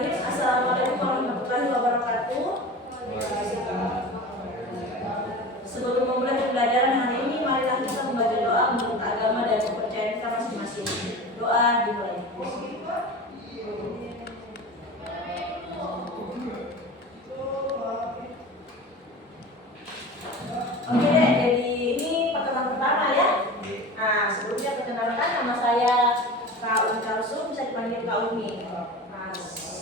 Bismillahirrahmanirrahim. Assalamualaikum warahmatullahi wabarakatuh. Sebelum memulai pembelajaran hari ini, marilah kita membaca doa menurut agama dan kepercayaan kita masing-masing. Doa dimulai. Oke deh, jadi ini pertemuan pertama ya. Nah, sebelumnya perkenalkan, nama saya Kak Umi Karsum, bisa dipanggil Kak Umi. Nah,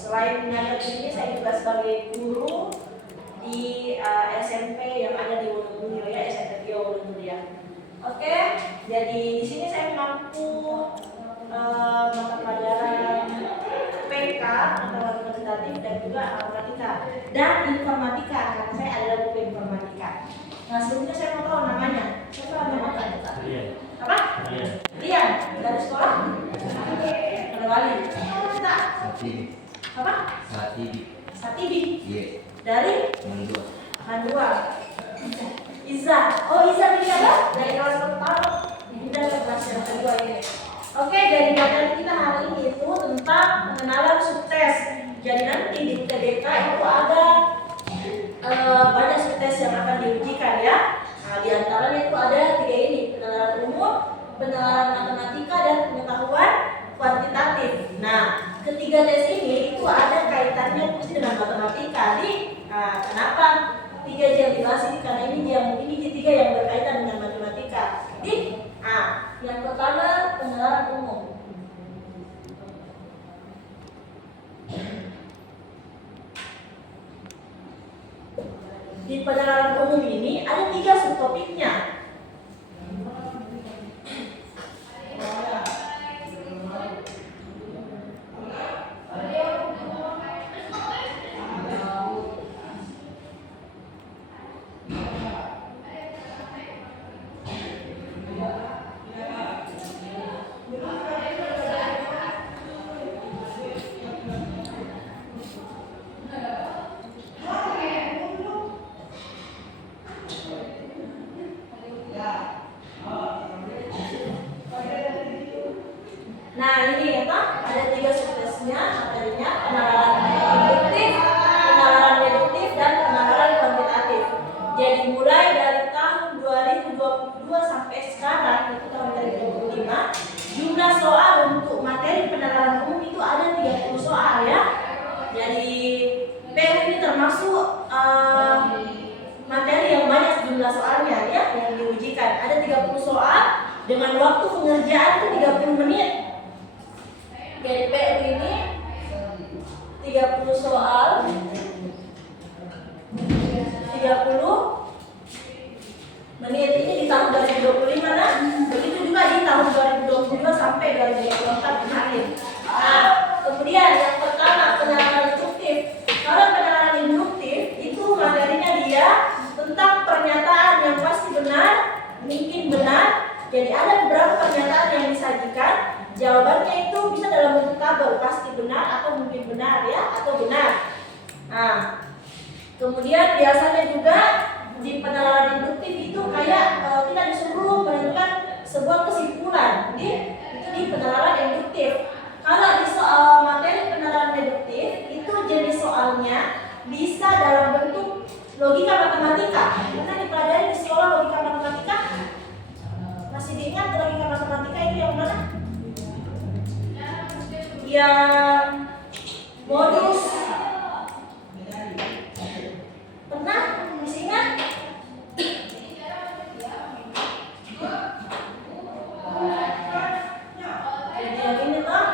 selain menyangkut ini, saya juga sebagai guru di SMP yang ada di Wonogiri ya, SMP Wonogiri ya. Oke, jadi di sini saya mengampu mata pelajaran PK atau kuantitatif dan juga matematika dan informatika karena saya adalah guru informatika. Nah, sebelumnya saya mau tahu namanya. Siapa nama Kak? Apa? Rian. Dari sekolah? Ada wali. Kita? Satidi. Apa? Satidi. Satidi. Iya. Dari? Mandua. Mandua. Iza. Oh, Iza ini apa? Dari kelas pertama. Ini dari kelas yang kedua ini. Oke, jadi materi kita hari ini itu tentang pengenalan subtes. Jadi nanti di TBK itu ada banyak subtes yang akan diujikan ya. Nah, di antaranya itu ada 3 ini, pengenalan umum, pengenalan matematika dan pengetahuan kuantitatif. Nah, ketiga tes ini itu ada kaitannya dengan matematika. Jadi, kenapa 3 yang dibahas ini? Karena ini 3 yang berkaitan dengan matematika. Jadi, yang pertama pengenalan umum. Di pengenalan umum ini ada 3 subtopiknya. Nah, ini ya toh, ada 3 subtesnya, materinya pengenalan induktif, pengenalan deduktif, dan pengenalan kuantitatif. Jadi mulai dari tahun 2022 sampai sekarang, itu tahun 2025, jumlah soal untuk materi pengenalan umum itu ada 30 soal ya. Jadi PU ini termasuk materi yang banyak jumlah soalnya ya, yang diujikan. Ada 30 soal dengan waktu pengerjaan itu 30 menit. Jadi PU ini 30 soal 30 menit ini di tahun 2025 nah. Begitu juga di tahun 2022 sampai 2024 kemarin. Nah, kemudian yang pertama pengenalan induktif. Kalau pengenalan induktif itu materinya dia tentang pernyataan yang pasti benar, mungkin benar. Jadi ada beberapa pernyataan yang disajikan. Jawabannya itu bisa dalam bentuk tabel, pasti benar atau mungkin benar ya, atau benar. Nah, kemudian biasanya juga di pengenalan induktif itu kayak kita disuruh menentukan sebuah kesimpulan. Jadi itu di pengenalan induktif. Kalau di soal materi pengenalan deduktif itu jenis soalnya bisa dalam bentuk logika matematika. Karena dipelajari di sekolah logika matematika. Masih diingat logika matematika itu yang mana? Yang modus pernah masih ingat? Jadi yang ini toh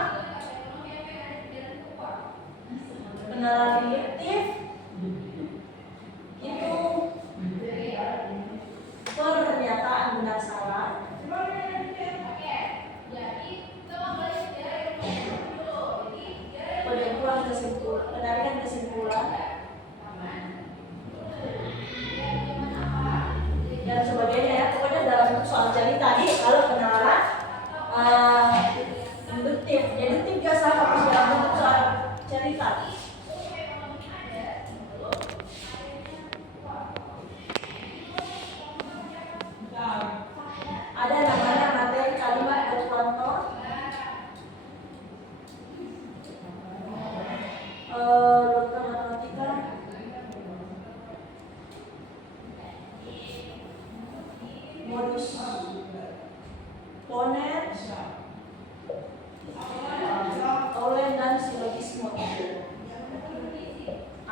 pengenalan induktif itu pernyataan benar salah. Penentuan kesimpulan, penarikan kesimpulan dan sebagainya ya. Pokoknya dalam bentuk soal cerita tadi. Kalau pengenalan induktif, deduktif juga sama, harus dalam bentuk soal cerita. Ada namanya materi kalimat bercontoh.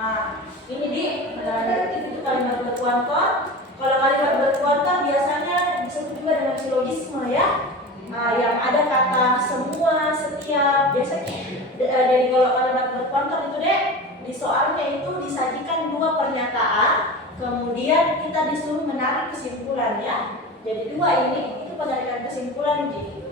Nah, ini di itu kalimat berkuantor. Kalau kalimat berkuantor biasanya disebut juga dengan silogisme ya. Yang ada kata semua, setiap, biasanya. Jadi kalau kalimat berkuantor itu deh, di soalnya itu disajikan dua pernyataan, kemudian kita disuruh menarik kesimpulan ya. Jadi dua ini itu penarikan kesimpulan jadi.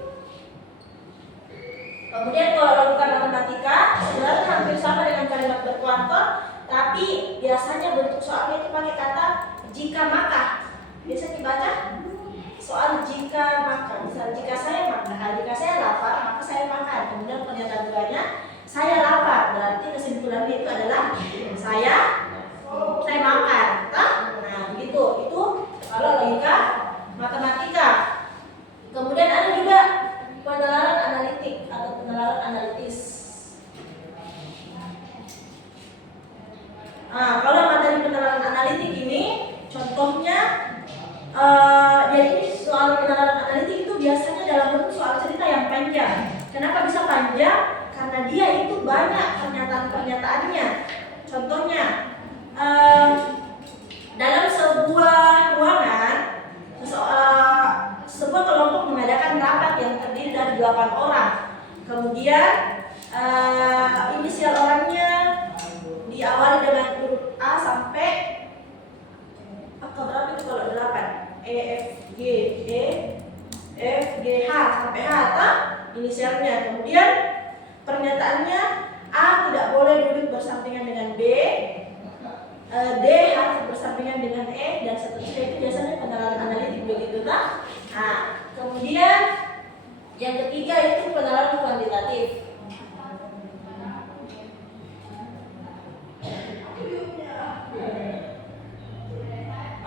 Kemudian kalau lakukan matematika sebenarnya hampir sama dengan kalimat berkuantor, tapi biasanya bentuk soalnya itu pakai kata jika maka. Biasa dibaca soal jika maka. Misal jika saya makan, jika saya lapar maka saya makan. Kemudian pernyataan duanya saya lapar, berarti kesimpulannya itu adalah saya makan. Nah begitu. Itu kalau logika matematika. Kemudian ada juga penalaran analitik atau penalaran analitis. Nah, kalau materi penalaran analitik ini contohnya jadi soal penalaran analitik itu biasanya dalam bentuk soal cerita yang panjang. Kenapa bisa panjang? Karena dia itu banyak pernyataan-pernyataannya. Contohnya dalam sebuah ruangan sebuah kelompok mengadakan rapat yang terdiri dari 8 orang. Kemudian inisial orangnya diawali dengan huruf A sampai berapa itu kalau 8? E, F, G, H sampai H inisialnya. Kemudian pernyataannya A tidak boleh duduk bersampingan dengan B, D harus bersampingan dengan E, dan seterusnya. Itu biasanya penalaran analitik begitu tak? Nah, kemudian yang ketiga itu penalaran kuantitatif.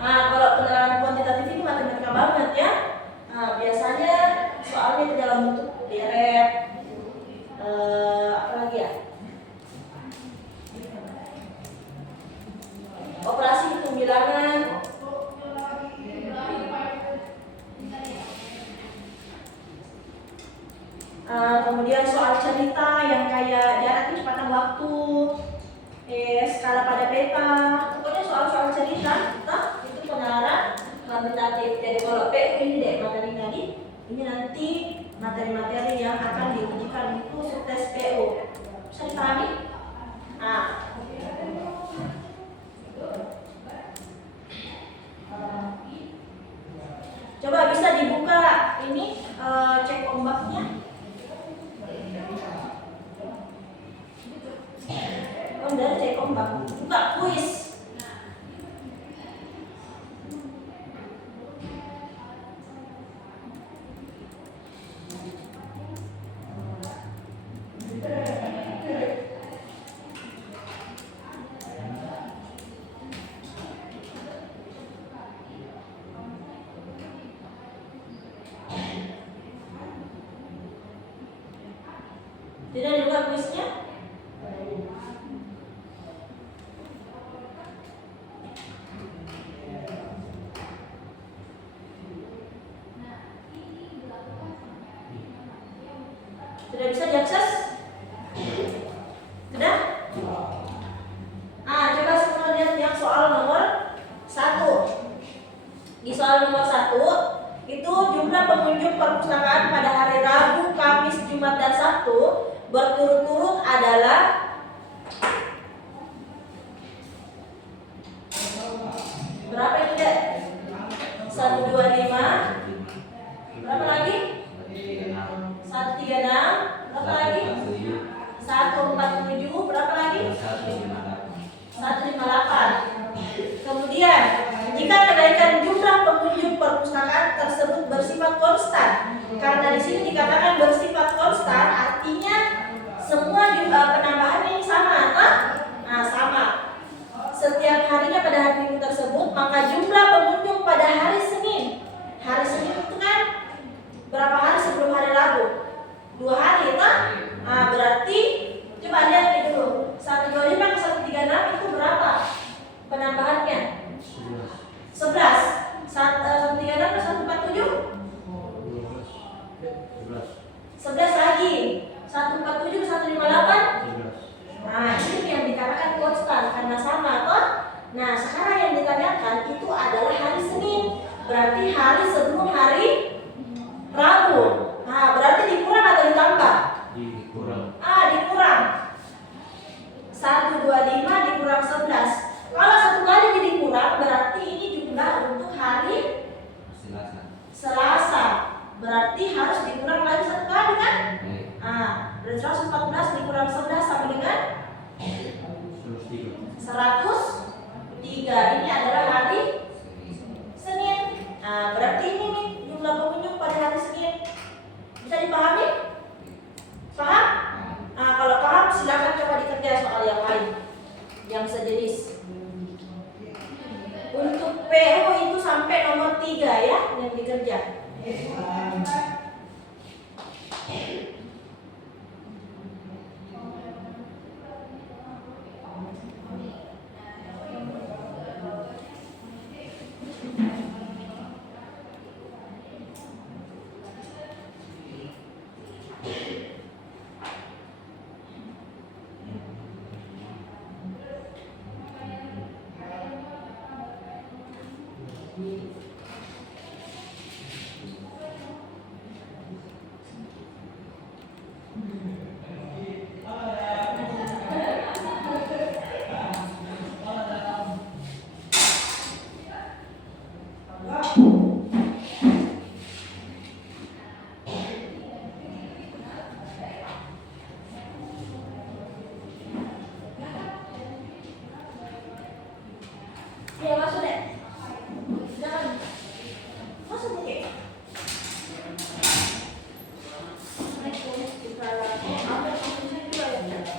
Nah, kalau penalaran kuantitatif ini matematika banget ya. Nah, biasanya soalnya itu dalam bentuk deret, apa lagi ya? Operasi hitung bilangan. Kemudian soal cerita yang kayak jarak kecepatan waktu, skala pada peta, pokoknya soal-soal cerita, itu penalaran kuantitatif. Jadi kalau PU ini deh materi tadi, ini nanti materi-materi yang akan diujikan itu tes PU. Bisa dipahami? Coba bisa dibuka ini cek ombaknya. Dari cek ombak, buka kuis. Tidak dibuka kuisnya? Sudah bisa diakses? Sudah? Coba semua lihat yang soal nomor 1. Di soal nomor 1 itu jumlah pengunjung perpustakaan pada hari Rabu, Kamis, Jumat, dan Sabtu berturut-turut adalah berapa itu deh? 125. Berapa lagi? 136. Berapa lagi? 147. Berapa lagi? 158. Kemudian jika kenaikan jumlah pengunjung perpustakaan tersebut bersifat konstan, karena di sini dikatakan bersifat konstan, artinya semua penambahannya ini sama, sama. Setiap harinya pada hari Minggu tersebut, maka jumlah pengunjung pada hari Senin. Hari Senin itu kan berapa hari sebelum hari Rabu? 2 hari, berarti coba lihat dulu. 125 ke 136 itu berapa penambahannya? 11. 136 ke 147? 11 lagi. 147 ke 158? Ini yang dikatakan konstan karena 3 ini adalah hari Senin. Nah, berarti ini nih jumlah pengunjung pada hari Senin. Bisa dipahami? Paham? Nah, kalau paham silakan coba dikerja soal yang lain yang sejenis. Untuk PO itu sampai nomor 3 ya yang dikerja. Ya masuk deh. Jangan masuk deh.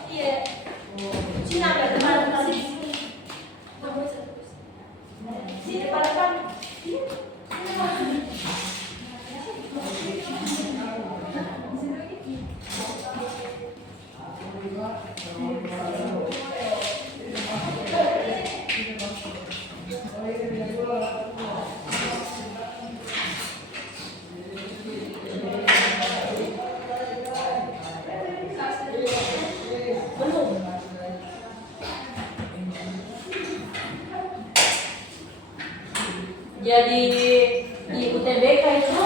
Iya. Sini ada depan di sini. Sini pada kan. Jadi di UTBK itu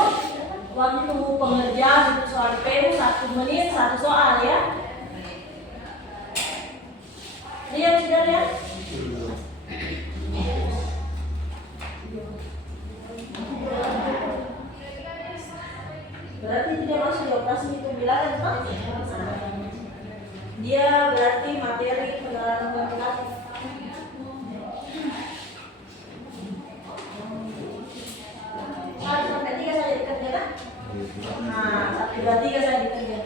waktu pengerjaan itu soal PU 1 menit 1 soal ya. Lihat sudah ya. Berarti dia masuk di operasi hitung bilangan kan? Dia berarti materi pengenalan kalkulatif. Sampai 3 saya dikerjakan. Nah, 1, 2, 3 saya dikerjakan.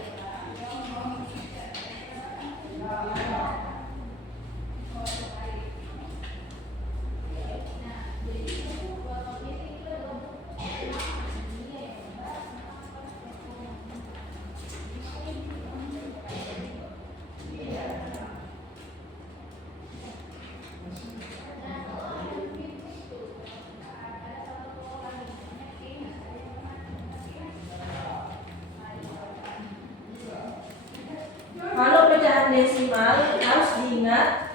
Kalau pecahan desimal harus diingat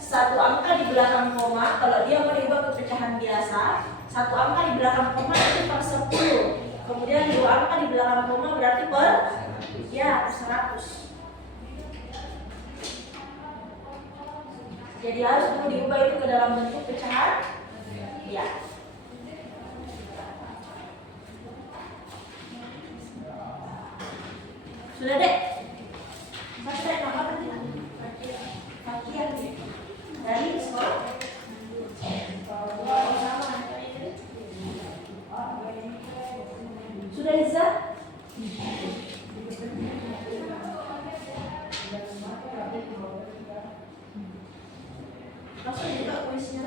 1 angka di belakang koma. Kalau dia merubah ke pecahan biasa, 1 angka di belakang koma itu per 10. Kemudian 2 angka di belakang koma berarti per 100. Jadi harus dulu diubah itu ke dalam bentuk pecahan ya. Sudah dek. Saya nama tadi bagian dari sekolah. Sudah bisa? Masuk juga kuisnya.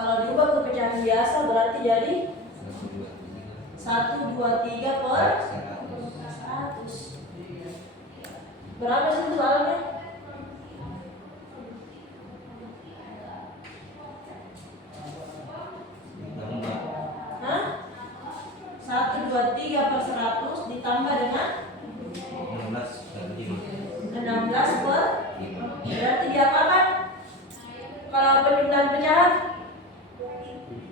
Kalau diubah ke pecahan biasa berarti jadi 123 per 100. Berapa sih soalnya? Hah? 123 per 100 ditambah dengan 16 per 5. Berarti diapakan? Kalau perpindahan pecahan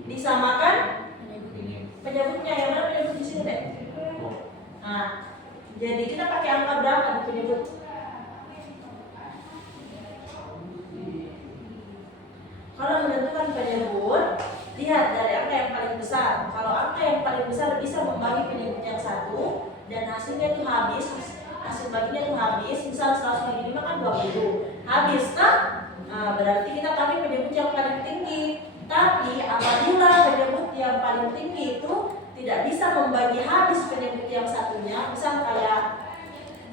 disamakan penyebutnya, yang mana penyebut di sini deh. Nah, jadi kita pakai angka berapa di penyebut? Kalau menentukan penyebut, lihat dari angka yang paling besar. Kalau angka yang paling besar bisa membagi penyebut yang satu dan hasilnya itu habis, hasil baginya itu habis, misal 105 kan 20 habis kan? Nah, berarti kita pakai penyebut yang paling tinggi. Tapi apabila penyebut yang paling tinggi itu tidak bisa membagi habis penyebut yang satunya, misal kayak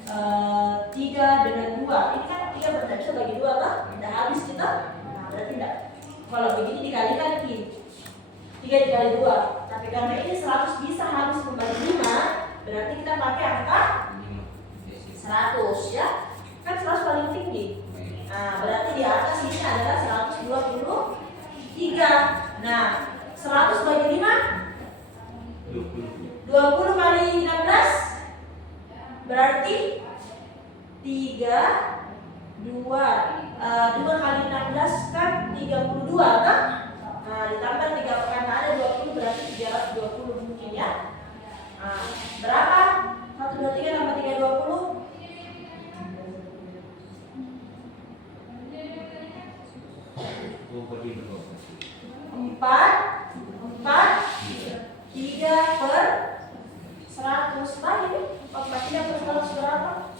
3 dengan 2, ini kan 3 tidak bisa bagi 2 kan? Tidak habis kita, nah berarti tidak. Kalau begini dikalikan Ki 3 dikali 2, tapi karena ini 100 bisa habis membagi 5, berarti kita pakai angka 100 ya. Kan 100 paling tinggi. Nah, berarti di atas ini adalah 123. Nah, 100 bagi 5 20 kali 16 berarti 3 2 kali 16 kan 32 kan? Nah, ditambah 3 karena ada 20 berarti 320 mungkin ya. Nah, berapa? 123 tambah 320 3 per 100. Nah, ini 3 per 100 berapa?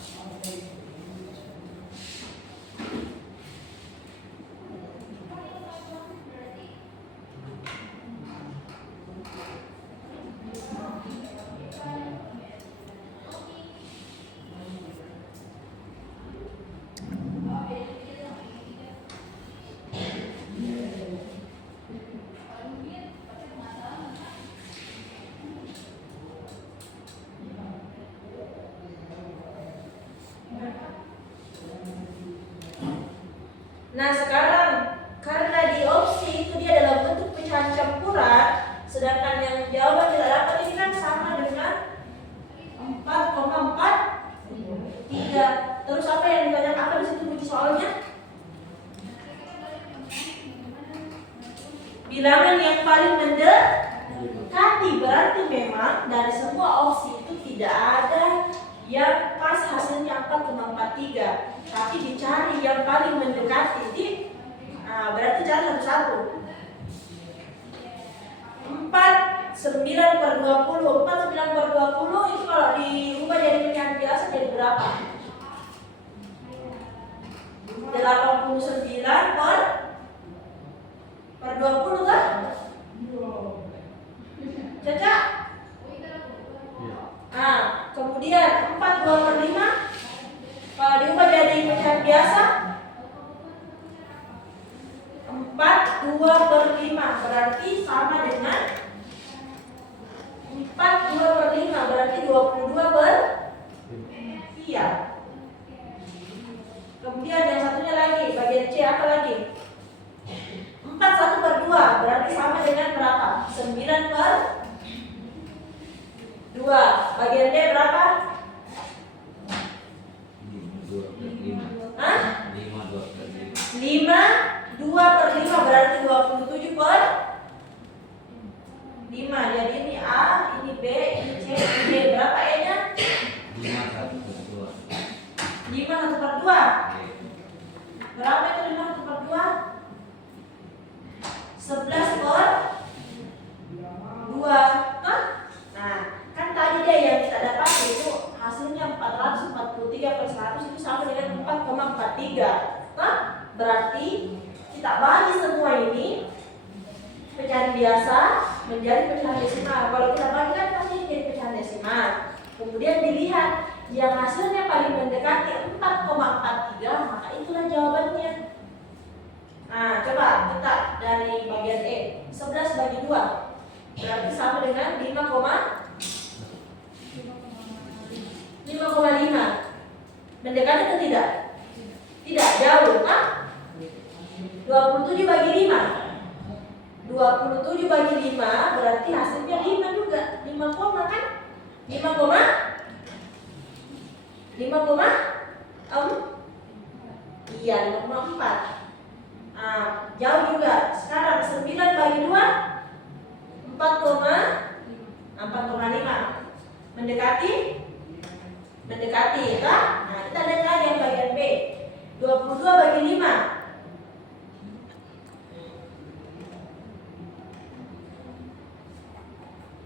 Nah, sekarang karena di opsi itu dia dalam bentuk pecahan campuran, sedangkan yang jawaban tidak dapat ini kan sama dengan 4,43. Terus apa yang ditanyakan apa di situ bunyi soalnya? Bilangan yang paling mendekati, berarti memang dari semua opsi itu tidak ada yang pas hasilnya 4,43, tapi dicari yang paling mendekati. Berarti cari satu-satu. 49 per 20. 49 per 20 itu kalau diubah jadi pecahan biasa jadi berapa? 89 per 20 kan? Caca? Nah, kemudian 42 per 5 kalau diubah jadi pecahan biasa 42 per 5 berarti sama dengan 42 per 5 berarti 22 per 3. Kemudian yang satunya lagi bagian C apa lagi? 41 per 2 berarti sama dengan berapa? 9 per 2. Bagian D berapa? 5 2 per 5. 5 2/5 berarti 27/5. Jadi ini A, ini B, ini C, ini D. Berapa E-nya? 5 1/2. Berapa itu 5 1/2? 11/2. Hah? Nah, kan tadi deh yang kita dapat itu hasilnya 443/100 itu sama dengan 4,43. Hah? Berarti kita bagi semua ini pecahan biasa menjadi pecahan desimal. Kalau kita bagi kan pasti jadi pecahan desimal. Kemudian dilihat yang hasilnya paling mendekati 4,43, maka itulah jawabannya. Nah, coba kita dari bagian E. 11 bagi 2 berarti sama dengan 5,5. Mendekati atau tidak? Tidak, jauh. Hah? 27 bagi 5. 27 bagi 5 berarti hasilnya 5 juga. 5, kan? 5, iya 5,4. Nah, jauh juga. Sekarang 9 bagi 2 4,5. Mendekati? Mendekati, kan? Nah, kita lihat lagi yang bagian B. 22 bagi 5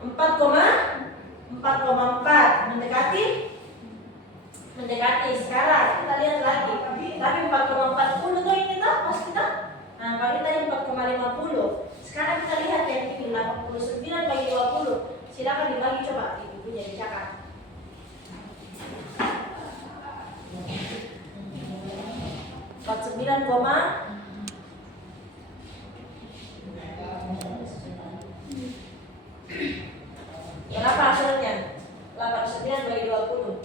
4,4. Mendekati? Mendekati. Sekarang kita lihat lagi. Tapi 4,40 tuh ini tuh pas kita. Nah, kalau tadi 4,50. Sekarang kita lihat yang ini 89 bagi 20. Silakan dibagi coba. Ibunya dicatat. 49, berapa hasilnya? 89 bagi 20.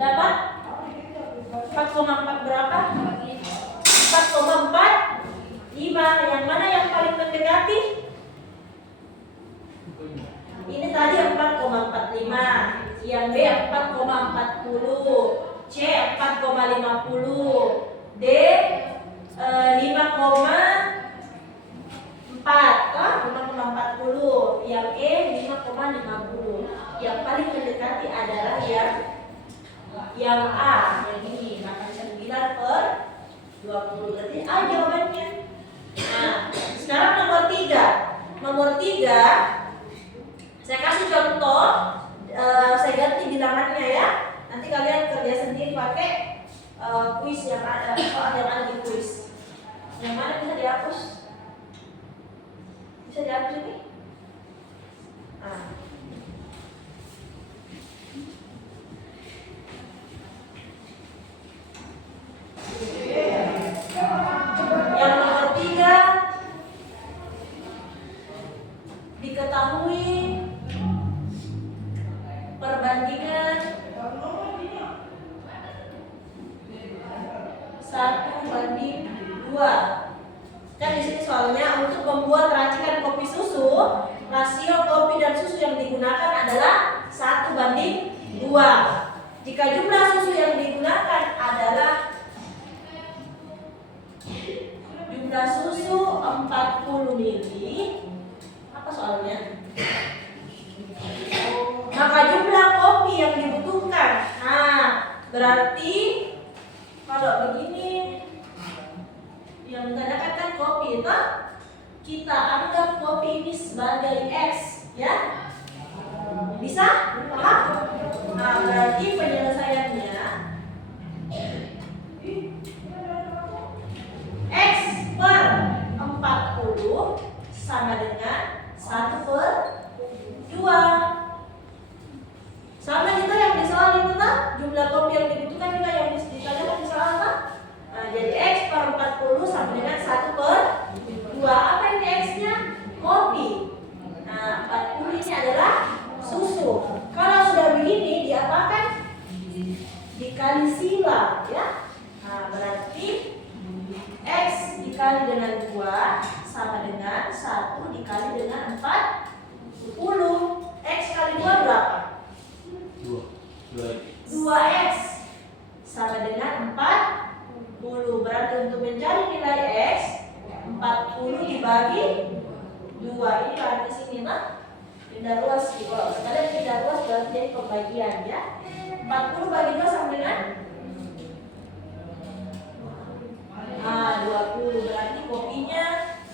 Dapat 4,4 berapa? 4,45. Yang mana yang paling mendekati? Ini tadi 4,45. Yang B 4,40. C 4,50. D 5,40. Yang E 5,50. Yang paling mendekati adalah yang A, yang ini. Maka 9/20 berarti A jawabannya. Nah, sekarang nomor 3. Nomor 3 saya kasih contoh, saya ganti bilangannya ya. Nanti kalian kerja sendiri pakai kuis yang ada, soal yang ada di kuis. Yang mana bisa dihapus? Bisa dihapus ini? Nah. Yang nomor 3 diketahui perbandingan 1:2. Kan di sini soalnya untuk membuat racikan kopi susu, rasio kopi dan susu yang digunakan adalah 1:2. Jika jumlah susu yang digunakan adalah jumlah susu 40 ml, apa soalnya? Berarti kalau begini yang menandakan kan kopi itu kita anggap kopi ini sebagai X, ya. Bisa? Paham? Nah, berarti penyelesaiannya X per 40 sama dengan 1/2. Sama juga yang di soal itu kan, jumlah kopi yang dibutuhkan juga yang ditanyakan di soal kan. Nah, jadi X per 40 sama dengan 1/2. Apa ini X-nya? Kopi. Nah, 40 ini adalah susu. Kalau sudah begini diapakan? Dikali sila, ya. Nah, berarti X dikali dengan 2 sama dengan 1 dikali dengan 40. X kali 2 berapa? 2X sama dengan 40. Berarti untuk mencari nilai X 40 dibagi 2. Ini lari ke sini nah. Pindah ruas gitu. Sekalian pindah ruas berarti jadi pembagian, ya. 40 bagi 2 sama dengan 20. Berarti kopinya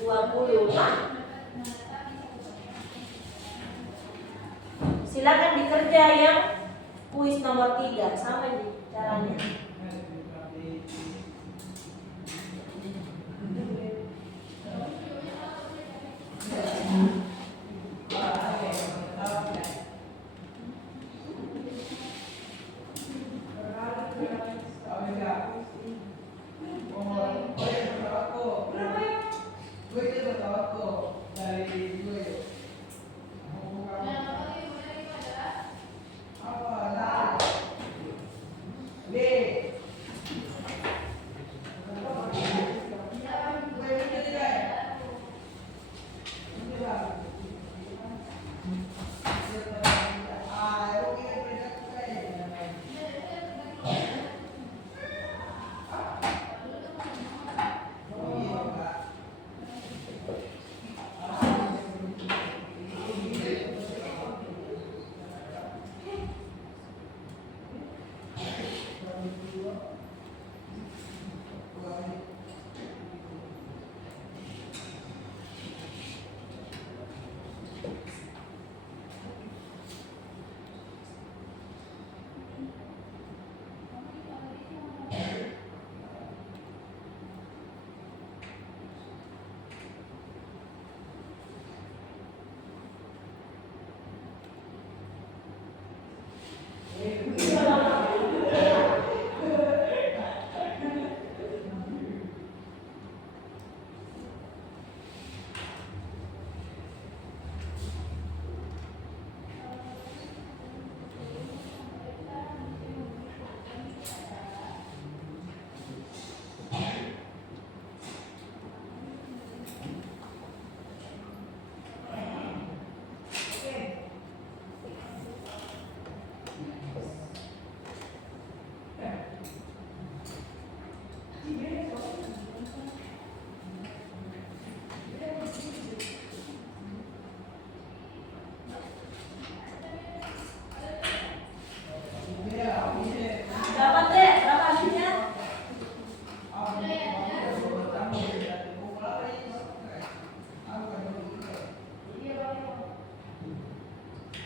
20. Nah, silakan dikerja yang kuis nomor 3. Sama nih caranya.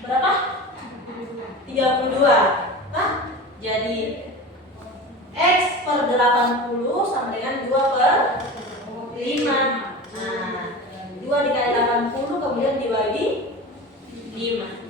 Berapa? 32. Nah, jadi X per 80 sama dengan 2/5. Nah, 2 dikali 80 kemudian dibagi 5.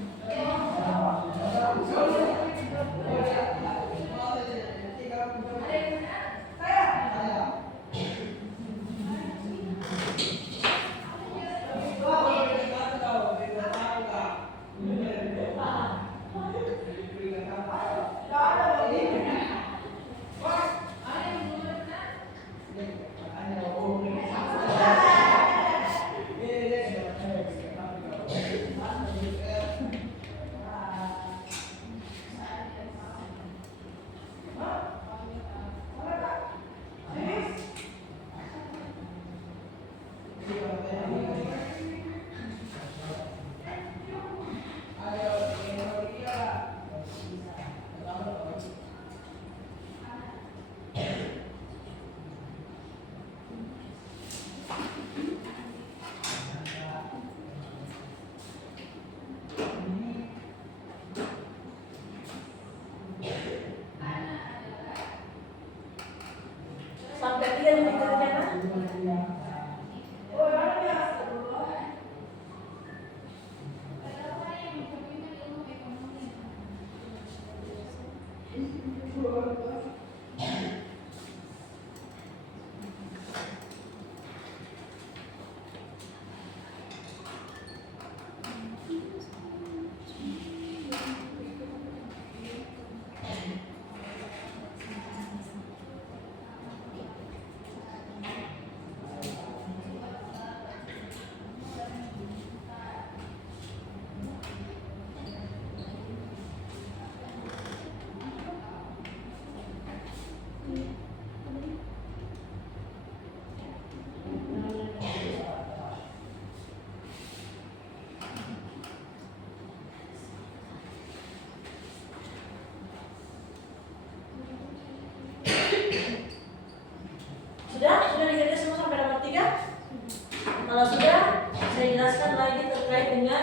lagi terkait dengan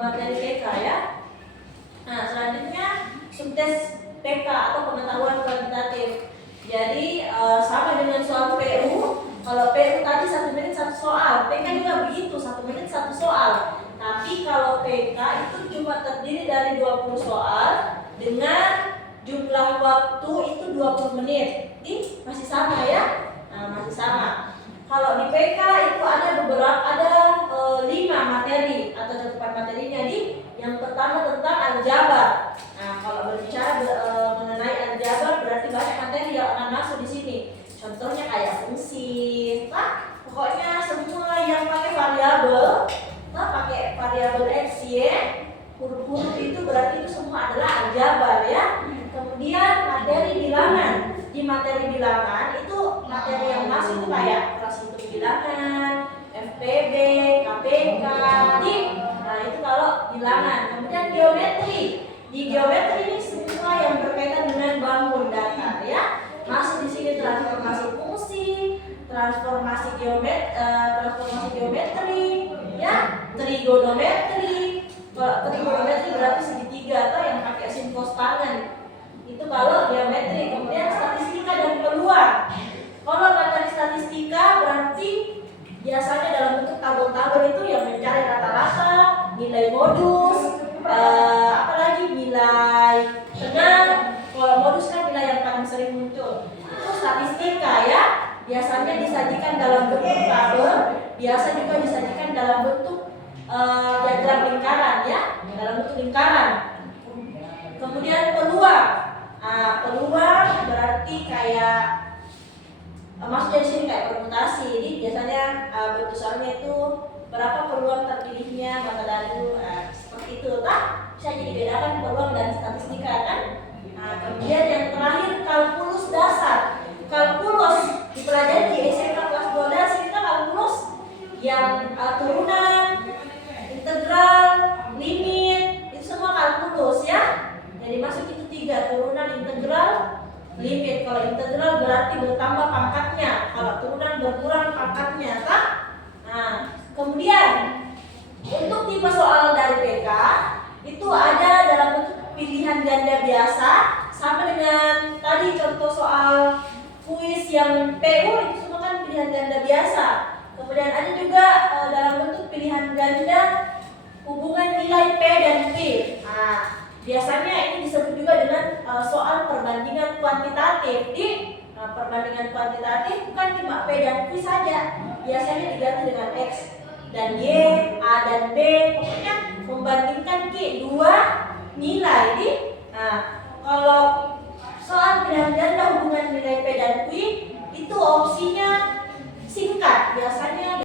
materi PK ya. Nah, selanjutnya subtes PK atau pengetahuan kuantitatif. Jadi sama dengan soal PU. Kalau PU tadi 1 menit 1 soal, PK juga begitu, 1 menit 1 soal. Tapi kalau PK itu cuma terdiri dari 20 soal dengan jumlah waktu itu 20 menit. Ini masih sama ya? Nah, masih sama. Kalau di PK itu ada beberapa, ada 5 materi atau cakupan materinya. Yang pertama tentang aljabar. Nah, kalau berbicara mengenai aljabar berarti banyak materi yang akan masuk di sini. Contohnya kayak fungsi, pokoknya semua yang pakai variabel, pakai variabel x, y, huruf-huruf itu berarti itu semua adalah aljabar ya. Kemudian materi bilangan. Di materi bilangan itu materi yang masuk itu kayak perhitungan bilangan, FPB, KPK, nah itu kalau bilangan. Kemudian geometri. Di geometri ini semua yang berkaitan dengan bangun data ya. Masuk di sini transformasi fungsi, transformasi geometri, ya, trigonometri. Kalau trigonometri berarti segitiga atau yang pakai sinkos tangan. Itu kalau geometri. Kemudian statistika dan peluang. Kalau materi statistika berarti biasanya dalam bentuk tabel-tabel itu yang mencari rata-rata, nilai modus, apalagi nilai tengah. Kalau modus kan nilai yang paling sering muncul. Itu statistika ya. Biasanya disajikan dalam bentuk tabel, biasa juga disajikan dalam bentuk diagram lingkaran ya, dalam bentuk lingkaran. Kemudian peluang. Peluang berarti kayak maksudnya di sini kayak permutasi. Jadi biasanya bentuk soalnya itu berapa peluang terpilihnya mata dadu, seperti itu bisa jadi bedakan peluang dan statistika kan. Kemudian yang terakhir kalkulus dasar. Kalkulus dipelajari di SMK kelas 12 kita kalkulus yang turunan, integral, limit, itu semua kalkulus ya. Jadi masuk itu 3, turunan, integral, limit. Kalau integral berarti bertambah pangkatnya, kalau turunan berkurang pangkatnya kan? Nah, kemudian untuk tipe soal dari PK itu ada dalam bentuk pilihan ganda biasa, sama dengan tadi contoh soal kuis yang PU itu semua kan pilihan ganda biasa. Kemudian ada juga dalam bentuk pilihan ganda hubungan nilai P dan Q. Nah, biasanya ini disebut juga dengan soal perbandingan kuantitatif. Perbandingan kuantitatif bukan cuma P dan Q saja, biasanya diganti dengan X dan Y, A dan B. Pokoknya membandingkan dua nilai. Kalau soal pilihan ganda hubungan nilai P dan Q itu opsinya singkat, biasanya